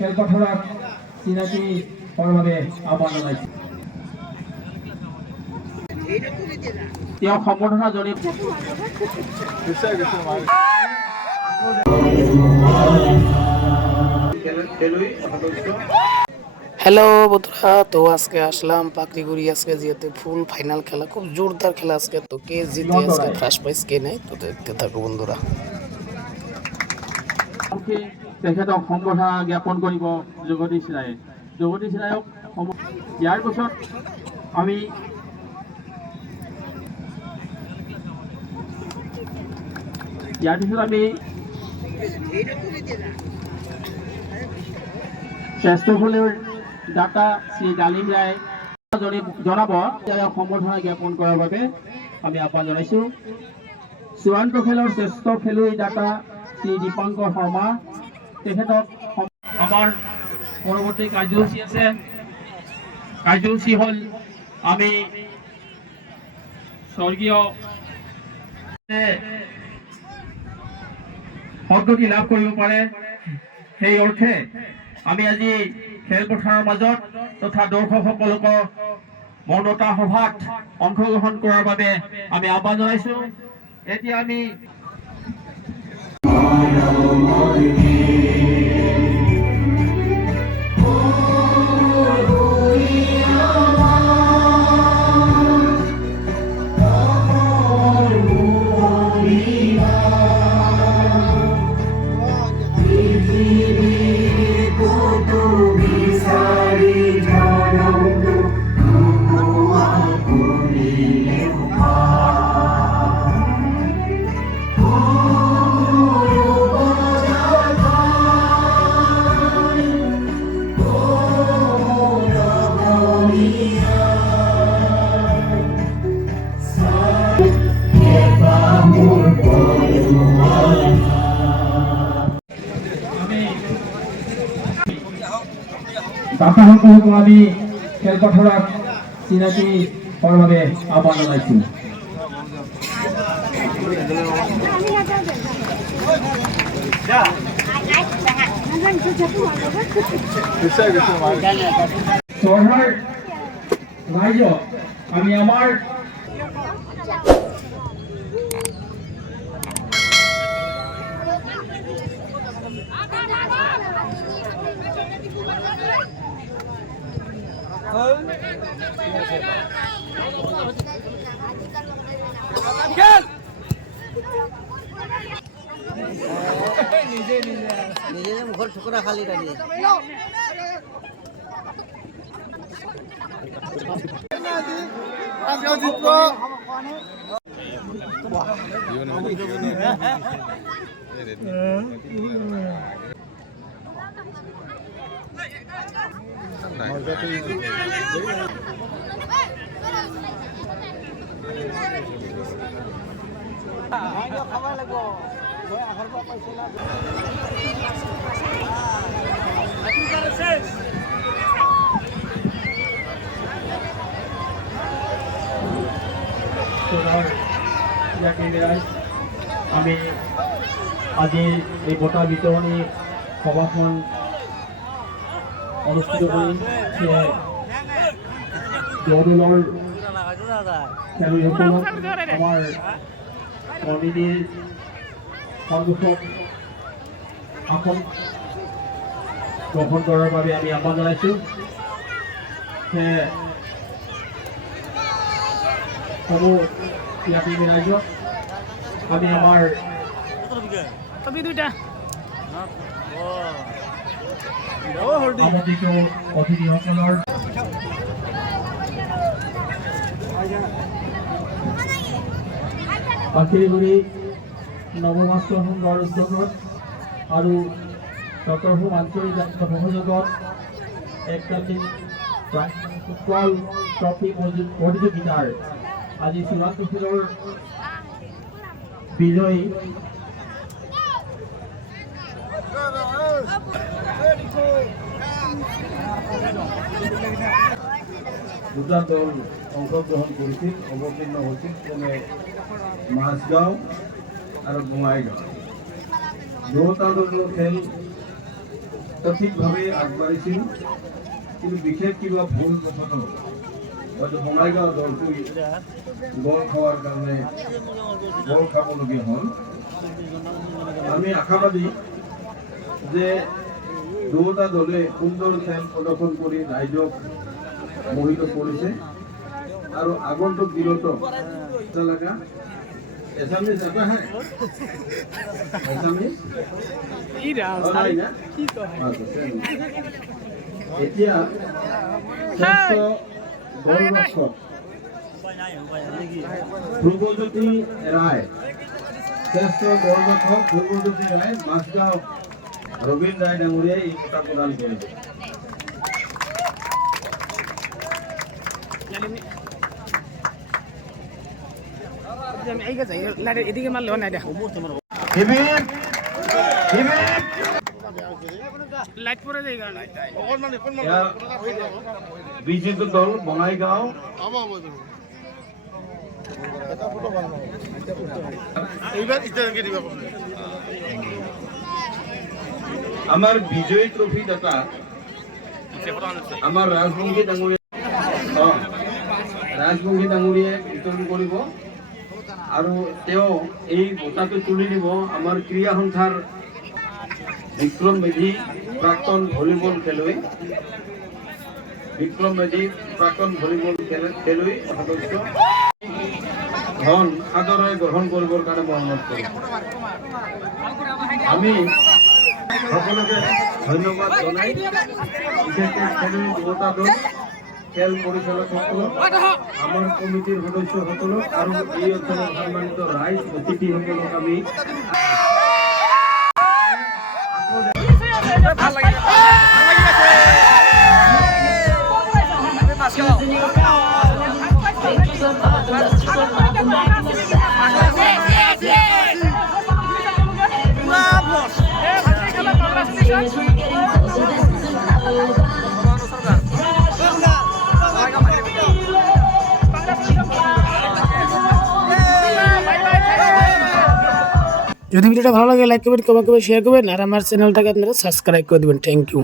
খেলপথাৰত চিনাকি কৰাৰ বাবে আহ্বান জনাইছো। তেওঁ সম্বৰ্ধনা জনাই হ্যালো বন্ধুরা, তো আজকে আসলাম পাকড়িগুড়ি। আজকে যেহেতু ফুল ফাইনাল খেলা, খুব জোরদার খেলা আজকে। তো কে জিতে আজকে ফার্স্ট প্রাইজ কে নেয়, তো দেখতে থাকো বন্ধুরা। তেখেতক সম্বৰ্ধনা জ্ঞাপন কৰিব জগদীশ ৰায়ে। জগদীশ ৰায়ক ইয়াৰ পিছত আমি শ্ৰেষ্ঠ খেলুৱৈৰ দাতা শ্ৰী ডালিম ৰায় জনাব। সম্বৰ্ধনা জ্ঞাপন কৰাৰ বাবে আমি আহ্বান জনাইছো। চূড়ান্ত খেলৰ শ্ৰেষ্ঠ খেলুৱৈ দাতা শ্ৰী দীপাংকৰ শৰ্মা, তেখেতক আমাৰ পৰৱৰ্তী কাৰ্যসূচী আছে। কাৰ্যসূচী হ'ল আমি স্বৰ্গীয় সদ্গতি লাভ কৰিব পাৰে, সেই অৰ্থে আমি আজি খেলপথাৰৰ মাজত তথা দৰ্শকসকলক মৌনতা সভাত অংশগ্ৰহণ কৰাৰ বাবে আমি আহ্বান জনাইছো। এতিয়া আমি দাতাসকলক আমি খেলপথাৰত চিনাকি কৰাৰ বাবে আহ্বান জনাইছো। চৰকাৰ ৰাইজক আমি আমাৰ নিজে মুখৰ টুকুৰা খালি ৰাখি খাব লাগিব। আমি আজি এই বঁটা বিতৰণী সভাখন অনুষ্ঠিত কৰিম। জয়দৌলৰ খেলুৱৈসকলক আমাৰ কমিটিৰ সন্মুখত আসন গ্ৰহণ কৰাৰ বাবে আমি আহ্বান জনাইছো। সমূহ ক্ৰীড়াপ্ৰেমী ৰাইজক আমি আমাৰ আমন্ত্ৰিত অতিথিসকলৰ পাখিগুৰি নৱমাত্ৰ সংঘৰ উদ্যোগত আৰু ডক্টৰ হোম আঞ্চলিক সহযোগত একাডেমিক ফুটবল ট্ৰফি প্ৰতিযোগিতাৰ আজি চূড়ান্ত খেলৰ বিজয়ী দুটা দল অংশগ্ৰহণ কৰিছিল, অৱতীৰ্ণ হৈছিল। ক্ৰমে মাছগাঁও আৰু বঙাইগাঁও। দুয়োটা দলৰ খেল সঠিকভাৱে আগবাঢ়িছিল, কিন্তু বিশেষ কিবা ভুল কথাটো হয়তো বঙাইগাঁও দলটোই গল খোৱাৰ কাৰণে গল খাবলগীয়া হ'ল। আমি আশাবাদী যে দুয়োটা দলে সুন্দৰ খেল প্ৰদৰ্শন কৰি ৰাইজক মোহিত কৰিছে আৰু আগন্তুক দিনতো লগা এছামিজ এটা হে এছামিজ এতিয়া শ্ৰেষ্ঠ গলৰক্ষক ধ্ৰুৱজ্যোতি ৰায়, শ্ৰেষ্ঠ গলৰক্ষক ধ্ৰুৱজ্যোতি ৰায় মাছগাঁও ৰবীন ৰায় ডাঙৰীয়াই এই বঁটা প্ৰদান কৰিছে। এদিকে মাৰলেও নাই দেখো লাইট পৰে যায় কাৰণ বিজেপি দল বঙাইগাঁও আমাৰ বিজয়ী ট্ৰফি দাতা আমাৰ ৰাজবংশী ডাঙৰীয়াই বিতৰণ কৰিব আৰু তেওঁ এই বঁটাটো তুলি দিব আমাৰ ক্ৰীড়া সন্থাৰ বিক্ৰম মেধি প্ৰাক্তন ভলীবল খেলুৱৈ, বিক্ৰম মেধি প্ৰাক্তন ভলীবল খেলুৱৈ সদস্য ধন সাদৰে গ্ৰহণ কৰিবৰ কাৰণে মই অনুৰোধ কৰিম। আমি সকলোকে ধন্যবাদ জনাই বিশেষকৈ খেলুৱৈ দুটা দল, খেল পৰিচালকসকলক, আমাৰ কমিটিৰ সদস্যসকলক আৰু এই অঞ্চলৰ সন্মানিত ৰাইজ অতিথিসকলক আমি যদি ভিডিওটা ভালো লাগে লাইক করবেন, কমেন্ট করবেন, শেয়ার করবেন আর আমার চ্যানেলটাকে আপনারা সাবস্ক্রাইব করে দেবেন। Thank U.